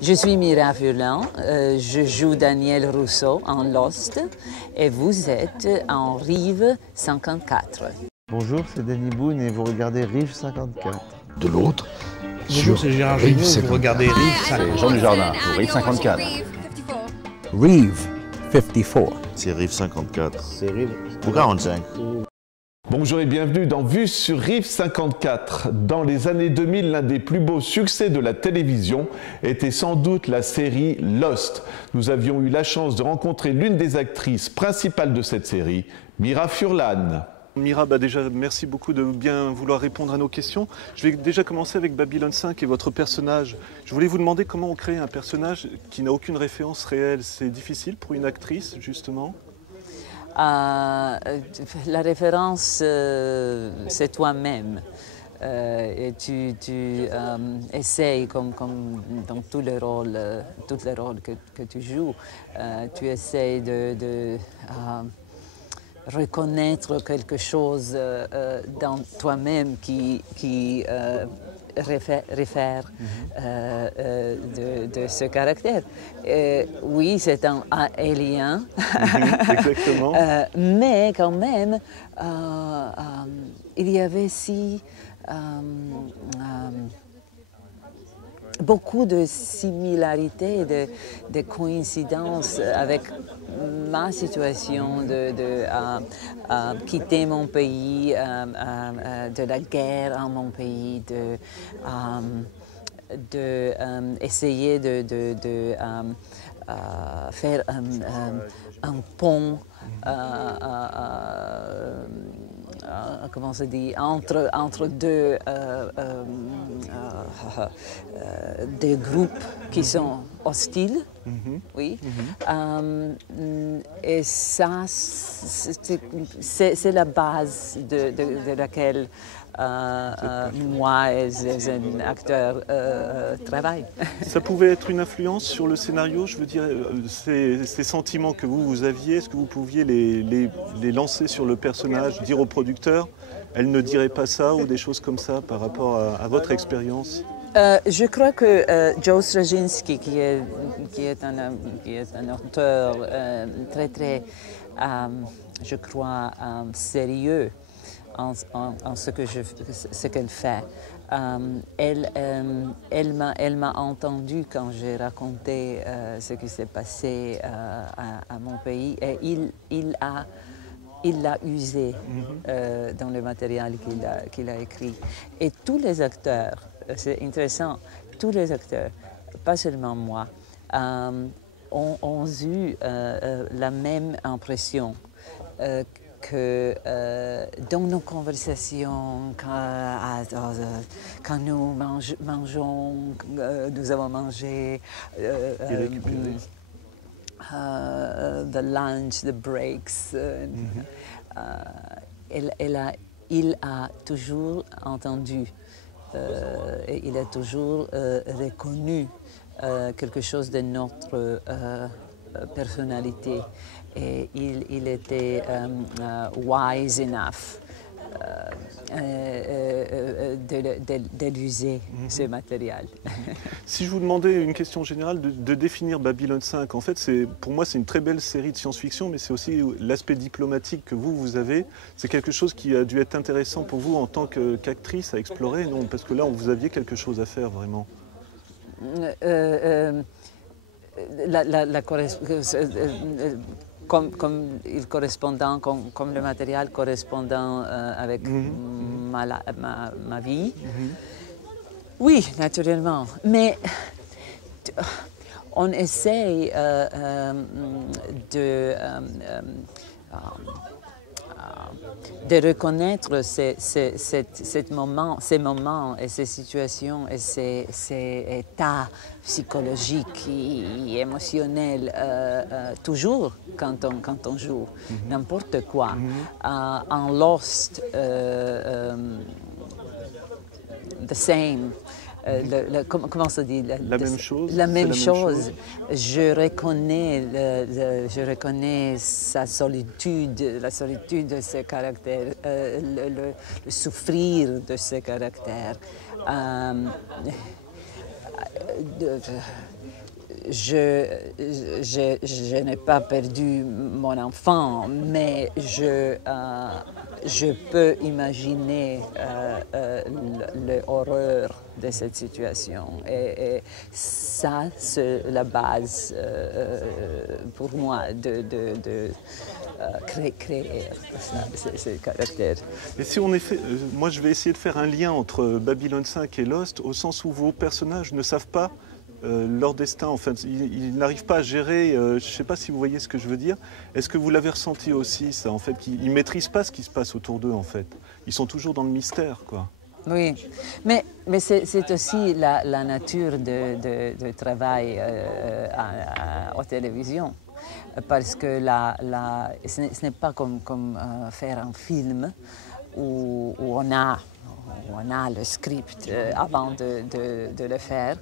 Je suis Mira Furlan, je joue Daniel Rousseau en Lost et vous êtes en Rive 54. Bonjour, c'est Danny Boone et vous regardez Rive 54. De l'autre, bonjour, c'est Gérard Jugnot, vous regardez Rive 54. C'est Jean Dujardin pour Rive 54. Rive 54. C'est Rive 54. C'est Rive Ou 45. Bonjour et bienvenue dans Vue sur Rive 54. Dans les années 2000, l'un des plus beaux succès de la télévision était sans doute la série Lost. Nous avions eu la chance de rencontrer l'une des actrices principales de cette série, Mira Furlan. Mira, déjà, merci beaucoup de bien vouloir répondre à nos questions. Je vais déjà commencer avec Babylon 5 et votre personnage. Je voulais vous demander comment on crée un personnage qui n'a aucune référence réelle. C'est difficile pour une actrice, justement? La référence, c'est toi-même. Et tu essayes, comme dans tous les rôles que tu joues, tu essayes de reconnaître quelque chose dans toi-même qui réfère de ce caractère. Oui, c'est un alien, exactement. Mais quand même, il y avait aussi beaucoup de similarités, de coïncidences avec ma situation de quitter mon pays, de la guerre en mon pays, essayer de faire un pont, comment se dit, entre deux groupes qui sont hostiles, oui. Et ça, c'est la base de laquelle moi, et un acteur, travaille. Ça pouvait être une influence sur le scénario, je veux dire, ces sentiments que vous aviez, est-ce que vous pouviez les lancer sur le personnage, dire au producteur, elle ne dirait pas ça ou des choses comme ça par rapport à votre expérience? Je crois que Joe Straczynski, qui est un auteur très, je crois, sérieux en ce qu'elle fait, elle m'a entendu quand j'ai raconté ce qui s'est passé à mon pays et il l'a usé dans le matériel qu'il a écrit. Et tous les acteurs, c'est intéressant, tous les acteurs, pas seulement moi, ont eu la même impression que dans nos conversations, quand nous mangeons, nous avons mangé, the lunch, the breaks, il a toujours entendu et il a toujours reconnu quelque chose de notre personnalité. Et il était wise enough de l'user, ce matériel. Si je vous demandais une question générale de définir Babylon 5, en fait, pour moi, c'est une très belle série de science-fiction, mais c'est aussi l'aspect diplomatique que vous avez. C'est quelque chose qui a dû être intéressant pour vous en tant qu'actrice à explorer, non? Parce que là, vous aviez quelque chose à faire, vraiment. Comme le matériel correspondant avec ma vie. Oui, naturellement. Mais on essaye de reconnaître ces moments et ces situations et ces états psychologiques et émotionnels toujours quand on joue n'importe quoi. En Lost, the same. Comment ça dit? La même chose. La même chose. Je reconnais sa solitude, la solitude de ses caractères, le souffrir de ses caractères. je n'ai pas perdu mon enfant, mais je peux imaginer l'horreur de cette situation. Et ça, c'est la base pour moi de créer ce caractère. Et si on est fait, moi je vais essayer de faire un lien entre Babylone 5 et Lost, au sens où vos personnages ne savent pas leur destin, en fait, ils n'arrivent pas à gérer, je ne sais pas si vous voyez ce que je veux dire. Est-ce que vous l'avez ressenti aussi, ça, en fait, qu'ils ne maîtrisent pas ce qui se passe autour d'eux, en fait. Ils sont toujours dans le mystère, quoi. Oui, mais c'est aussi la nature de travail en télévision. Parce que ce n'est pas comme faire un film où on a le script avant de le faire.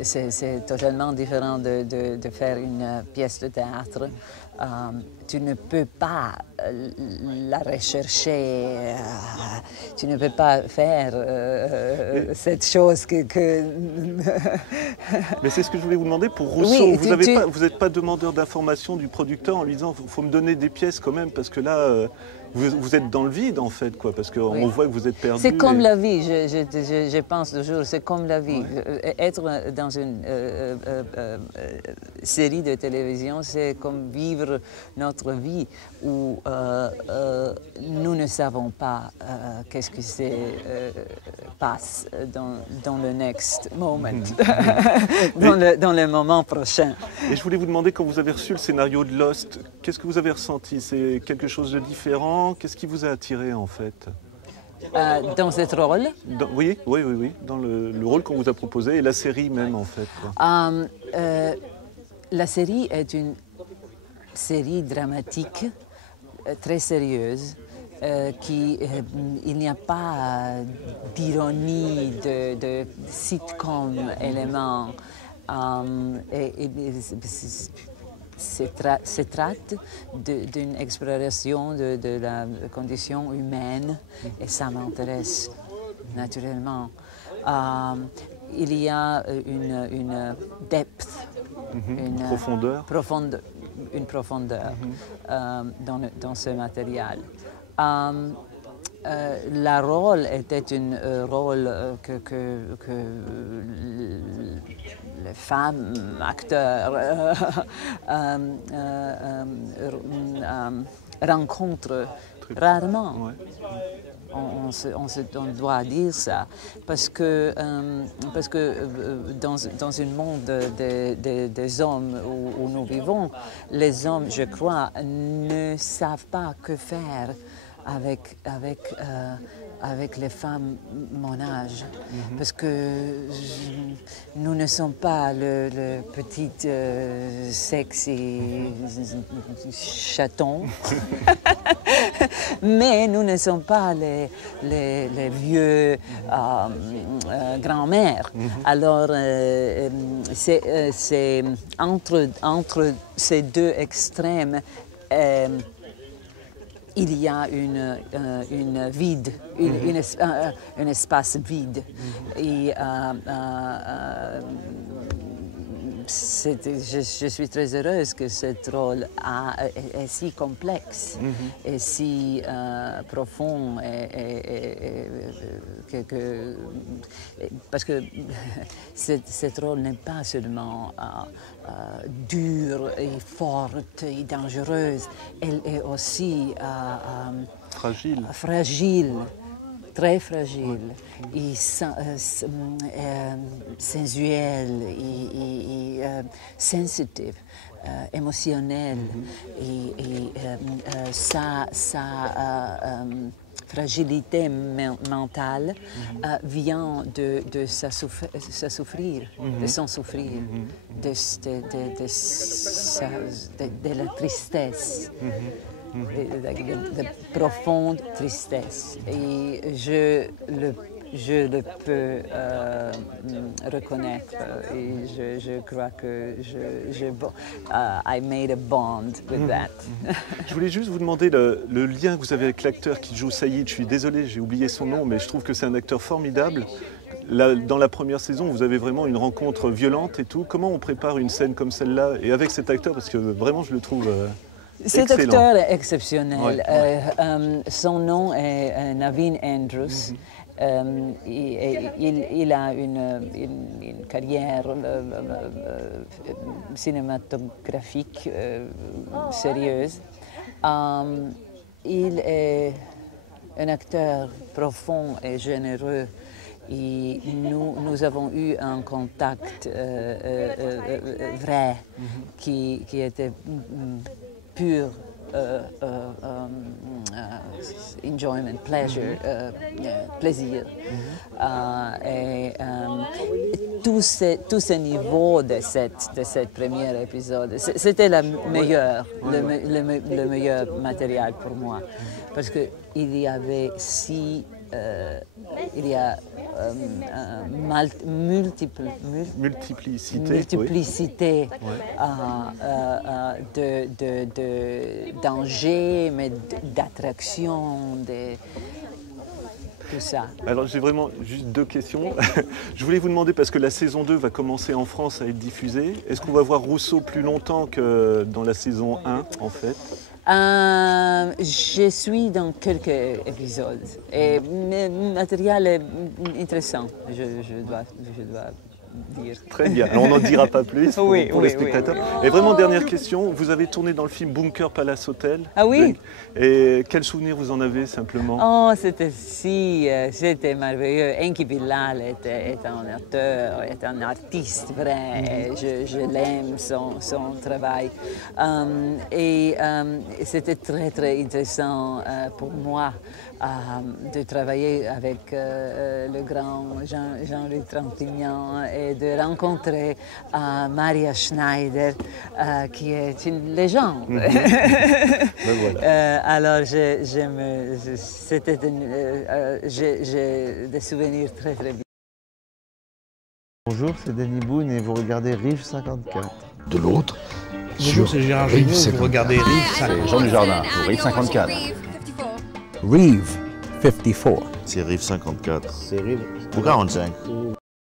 C'est totalement différent de faire une pièce de théâtre. Tu ne peux pas la rechercher, tu ne peux pas faire cette chose que... Mais c'est ce que je voulais vous demander pour Rousseau. Oui, vous n'êtes pas demandeur d'informations du producteur en lui disant « il faut me donner des pièces quand même parce que là... Vous êtes dans le vide, en fait, quoi, parce qu'on oui. voit que vous êtes perdu. C'est comme la vie, je pense toujours, c'est comme la vie. Ouais. Être dans une série de télévision, c'est comme vivre notre vie où nous ne savons pas qu'est-ce qui se passe dans le next moment, dans le moment prochain. Et je voulais vous demander, quand vous avez reçu le scénario de Lost, qu'est-ce que vous avez ressenti? C'est quelque chose de différent? Qu'est-ce qui vous a attiré, en fait? Dans ce rôle? Oui, dans le rôle qu'on vous a proposé et la série même, en fait. La série est une série dramatique, très sérieuse. Il n'y a pas d'ironie, de sitcom élément. Se traite d'une exploration de la condition humaine et ça m'intéresse naturellement. Il y a une depth, une profondeur dans ce matériel. Le rôle était un rôle que les femmes acteurs rencontrent rarement. Ouais. On doit dire ça, parce que dans un monde des hommes où nous vivons, les hommes, je crois, ne savent pas que faire avec les femmes mon âge, parce que nous ne sommes pas le petit sexy chaton, mais nous ne sommes pas les vieux grands-mères. Alors, c'est entre ces deux extrêmes, il y a une vide, un espace vide. Et je suis très heureuse que ce rôle est si complexe et si profond. Parce que ce rôle n'est pas seulement dure et forte et dangereuse, elle est aussi fragile, très fragile, et sensuelle et sensitive, émotionnelle. Et sa fragilité mentale vient de souffrir, de son souffrir, de la tristesse, de profonde tristesse. Et je le peux reconnaître et je crois que I made a bond with that. Je voulais juste vous demander le lien que vous avez avec l'acteur qui joue Saïd. Je suis désolé, j'ai oublié son nom, mais je trouve que c'est un acteur formidable. Dans la première saison, vous avez vraiment une rencontre violente et tout. Comment on prépare une scène comme celle-là et avec cet acteur, parce que vraiment je le trouve Cet excellent. acteur est exceptionnel. Ouais. Son nom est Naveen Andrews. Il a une carrière cinématographique sérieuse. Il est un acteur profond et généreux. Et nous avons eu un contact vrai qui était pur enjoyment, pleasure, plaisir. Et tous ces niveaux de cette premier épisode, c'était le meilleur matériel pour moi. Parce qu'il y avait multiplicité de dangers, mais d'attractions, tout ça. Alors j'ai vraiment juste 2 questions. Je voulais vous demander, parce que la saison 2 va commencer en France à être diffusée, est-ce qu'on va voir Rousseau plus longtemps que dans la saison 1 en fait? Je suis dans quelques épisodes et le matériel est intéressant, je dois dire. Très bien, alors on n'en dira pas plus pour les spectateurs. Oui. Et vraiment dernière question, vous avez tourné dans le film Bunker Palace Hotel. Ah oui? Et quel souvenir vous en avez simplement? Oh, c'était merveilleux. Enki Bilal est un acteur, est un artiste vrai. Je l'aime, son travail. Et c'était très, très intéressant pour moi de travailler avec le grand Jean-Luc Trintignant et de rencontrer Maria Schneider, qui est une légende. Alors, c'était j'ai des souvenirs très, très bien. Bonjour, c'est Danny Boone et vous regardez Rive 54. De l'autre, Bonjour, c'est Gérard Rive Jugnot, vous regardez Rive C'est 54. Jean Dujardin pour Rive 54. Reeve 54. C'est Rive 54. C'est Rive Ou 45.